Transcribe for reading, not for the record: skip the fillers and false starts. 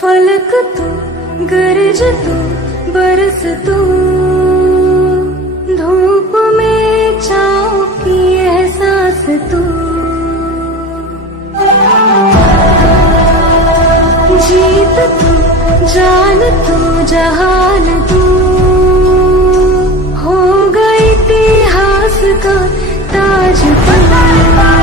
फलक तू, गरज तू, बरस तू, धूप में छाँव की एहसास तू, जीत तू, जान तू, जहान तू, हो गई इतिहास का ताज तू।